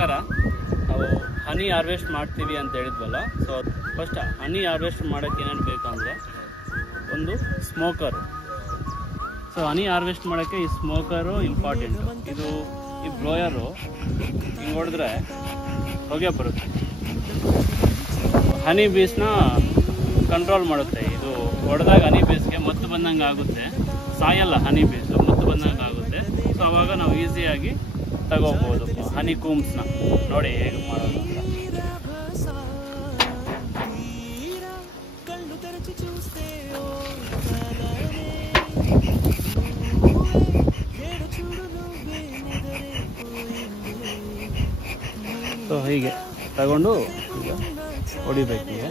ನಮಸ್ಕಾರ. ನಾವು ಹನಿ ಹಾರ್ವೆಸ್ಟ್ ಮಾಡ್ತೀವಿ ಅಂತ ಹೇಳಿದ್ವಲ್ಲ. ಸೊ ಫಸ್ಟ್ ಹನಿ ಹಾರ್ವೆಸ್ಟ್ ಮಾಡೋಕ್ಕೆ ಏನೇನು ಬೇಕಂದರೆ ಒಂದು ಸ್ಮೋಕರು. ಸೊ ಹನಿ ಹಾರ್ವೆಸ್ಟ್ ಮಾಡೋಕ್ಕೆ ಈ ಸ್ಮೋಕರು ಇಂಪಾರ್ಟೆಂಟು. ಇದು ಈ ಬ್ಲೋಯರು ಹಿಂಗೆ ಹೊಡೆದ್ರೆ ಹೊಗೆ ಬರುತ್ತೆ, ಹನಿ ಬೀಸ್ನ ಕಂಟ್ರೋಲ್ ಮಾಡುತ್ತೆ. ಇದು ಹೊಡೆದಾಗ ಹನಿ ಬೀಸ್ಗೆ ಮತ್ತು ಬಂದಂಗೆ ಆಗುತ್ತೆ, ಸಾಯಲ್ಲ ಹನಿ ಬೀಸು, ಮತ್ತು ಬಂದಂಗೆ ಆಗುತ್ತೆ. ಸೊ ಅವಾಗ ನಾವು ಈಸಿಯಾಗಿ ತಗೋಬೋದು ಹನಿ ಕೂಮ್ಸ್ನ. ನೋಡಿ ಹೇಗೆ ಮಾಡೋದು ಅಂತ. ಸೊ ಹೀಗೆ ತಗೊಂಡು ಈಗ ಹೊಡಿಬೇಕು. ಈಗ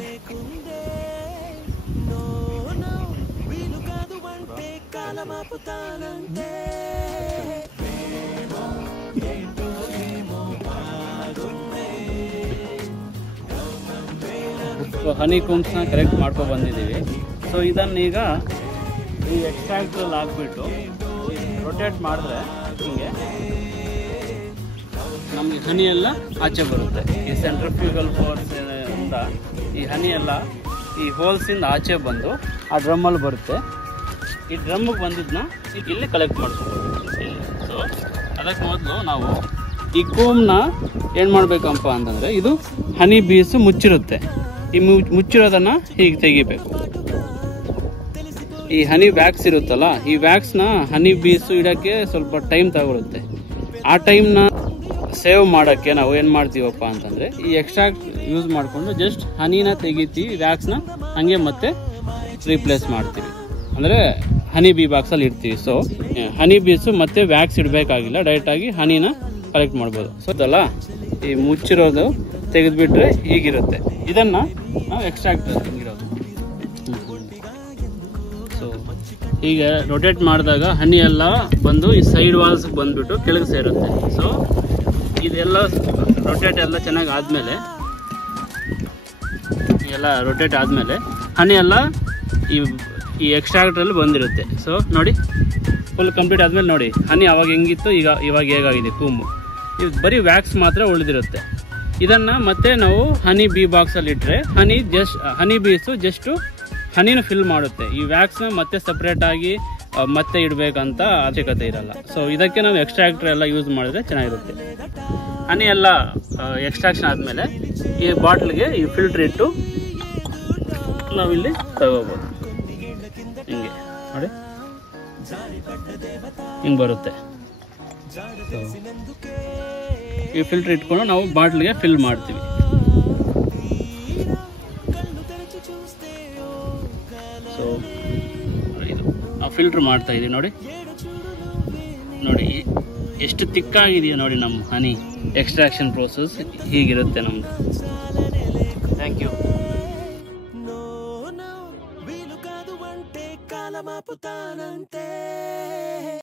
ಸೊ ಹನಿ ಕೂಮ್ಸ್ನ ಕರೆಕ್ಟ್ ಮಾಡ್ಕೊಂಡು ಬಂದಿದ್ದೀವಿ. ಸೊ ಇದನ್ನೀಗ ಈ ಎಕ್ಸ್ಟ್ರಾಕ್ಟ್ರಲ್ಲಿ ಹಾಕ್ಬಿಟ್ಟು ರೊಟೇಟ್ ಮಾಡಿದ್ರೆ ಹಿಂಗೆ ನಮಗೆ ಹನಿ ಎಲ್ಲ ಆಚೆ ಬರುತ್ತೆ. ಈ ಸೆಂಟ್ರಿಫ್ಯೂಗಲ್ ಫೋರ್ಸ್ ಇಂದ ಈ ಹನಿ ಎಲ್ಲ ಈ ಹೋಲ್ಸಿಂದ ಆಚೆ ಬಂದು ಆ ಡ್ರಮ್ಮಲ್ಲಿ ಬರುತ್ತೆ. ಈ ಡ್ರಮ್ಮಿಗೆ ಬಂದಿದ್ದನ್ನ ಇಲ್ಲಿ ಕಲೆಕ್ಟ್ ಮಾಡ್ಕೊಬೋದು. ಸೊ ಅದಕ್ಕೆ ಮೊದಲು ನಾವು ಈ ಕೂಮ್ನ ಏನು ಮಾಡಬೇಕಪ್ಪ ಅಂತಂದರೆ, ಇದು ಹನಿ ಬೀಸು ಮುಚ್ಚಿರುತ್ತೆ. ಈ ಮುಚ್ಚಿರೋದನ್ನು ಹೀಗೆ ತೆಗಿಬೇಕು. ಈ ಹನಿ ವ್ಯಾಕ್ಸ್ ಇರುತ್ತಲ್ಲ, ಈ ವ್ಯಾಕ್ಸ್ನ ಹನಿ ಬೀಸು ಇಡೋಕ್ಕೆ ಸ್ವಲ್ಪ ಟೈಮ್ ತಗೊಳುತ್ತೆ. ಆ ಟೈಮ್ನ ಸೇವ್ ಮಾಡೋಕ್ಕೆ ನಾವು ಏನು ಮಾಡ್ತೀವಪ್ಪ ಅಂತಂದರೆ, ಈ ಎಕ್ಸ್ಟ್ರಾಕ್ಟ್ ಯೂಸ್ ಮಾಡಿಕೊಂಡು ಜಸ್ಟ್ ಹನಿನ ತೆಗಿತೀವಿ, ವ್ಯಾಕ್ಸ್ನ ಹಾಗೆ ಮತ್ತೆ ರೀಪ್ಲೇಸ್ ಮಾಡ್ತೀವಿ, ಅಂದರೆ ಹನಿ ಬೀ ಬಾಕ್ಸಲ್ಲಿ ಇಡ್ತೀವಿ. ಸೊ ಹನಿ ಬೀಸು ಮತ್ತೆ ವ್ಯಾಕ್ಸ್ ಇಡಬೇಕಾಗಿಲ್ಲ, ಡೈರೆಕ್ಟಾಗಿ ಹನಿನ ಕಲೆಕ್ಟ್ ಮಾಡ್ಬೋದು. ಸೊ ಅದಲ್ಲ, ಈ ಮುಚ್ಚಿರೋದು ತೆಗೆದುಬಿಟ್ರೆ ಹೀಗಿರುತ್ತೆ. ಇದನ್ನು ನಾವು ಎಕ್ಸ್ಟ್ರಾಕ್ಟ್ ಹಿಂಗಿರೋದು. ಸೊ ಹೀಗೆ ರೊಟೇಟ್ ಮಾಡಿದಾಗ ಹನಿ ಎಲ್ಲ ಬಂದು ಈ ಸೈಡ್ ವಾಲ್ಸ್ಗೆ ಬಂದುಬಿಟ್ಟು ಕೆಳಗೆ ಸೇರುತ್ತೆ. ಸೊ ಇದೆಲ್ಲ ರೊಟೇಟ್ ಎಲ್ಲ ಚೆನ್ನಾಗಿ ಆದಮೇಲೆ, ಎಲ್ಲ ರೊಟೇಟ್ ಆದಮೇಲೆ ಹನಿ ಎಲ್ಲ ಈ ಎಕ್ಸ್ಟ್ರಾಕ್ಟ್ರಲ್ಲಿ ಬಂದಿರುತ್ತೆ. ಸೊ ನೋಡಿ, ಫುಲ್ ಕಂಪ್ಲೀಟ್ ಆದಮೇಲೆ ನೋಡಿ ಹನಿ ಅವಾಗ ಹೆಂಗಿತ್ತು, ಇವಾಗ ಹೇಗಾಗಿದೆ ಕೂಮು. ಇದು ಬರೀ ವ್ಯಾಕ್ಸ್ ಮಾತ್ರ ಉಳಿದಿರುತ್ತೆ. ಇದನ್ನು ಮತ್ತೆ ನಾವು ಹನಿ ಬೀ ಬಾಕ್ಸಲ್ಲಿ ಇಟ್ಟರೆ ಹನಿ ಬೀಸು ಜಸ್ಟು ಹನಿನ ಫಿಲ್ ಮಾಡುತ್ತೆ. ಈ ವ್ಯಾಕ್ಸ್ನ ಮತ್ತೆ ಸಪ್ರೇಟಾಗಿ ಮತ್ತೆ ಇಡಬೇಕಂತ ಅವಶ್ಯಕತೆ ಇರಲ್ಲ. ಸೊ ಇದಕ್ಕೆ ನಾವು ಎಕ್ಸ್ಟ್ರಾಕ್ಟರ್ ಎಲ್ಲ ಯೂಸ್ ಮಾಡಿದ್ರೆ ಚೆನ್ನಾಗಿರುತ್ತೆ. ಹನಿ ಎಲ್ಲ ಎಕ್ಸ್ಟ್ರಾಕ್ಷನ್ ಆದಮೇಲೆ ಈ ಬಾಟ್ಲಿಗೆ ಈ ಫಿಲ್ಟ್ರ್ ಇಟ್ಟು ನಾವಿಲ್ಲಿ ತಗೋಬೋದು. ಹಿಂಗೆ ನೋಡಿ, ಹಿಂಗೆ ಬರುತ್ತೆ. ಈ ಫಿಲ್ಟರ್ ಇಟ್ಕೊಂಡು ನಾವು ಬಾಟ್ಲಿಗೆ ಫಿಲ್ ಮಾಡ್ತೀವಿ. ಸೊ ಇದು ನಾವು ಫಿಲ್ಟರ್ ಮಾಡ್ತಾ ಇದೀವಿ. ನೋಡಿ ನೋಡಿ ಎಷ್ಟು ತಿಕ್ಕಾಗಿದೆಯಾ ನೋಡಿ ನಮ್ಮ ಹನಿ. ಎಕ್ಸ್ಟ್ರಾಕ್ಷನ್ ಪ್ರೋಸೆಸ್ ಹೀಗಿರುತ್ತೆ ನಮ್ಮದು. Thank you. కాలమాపుతానంతే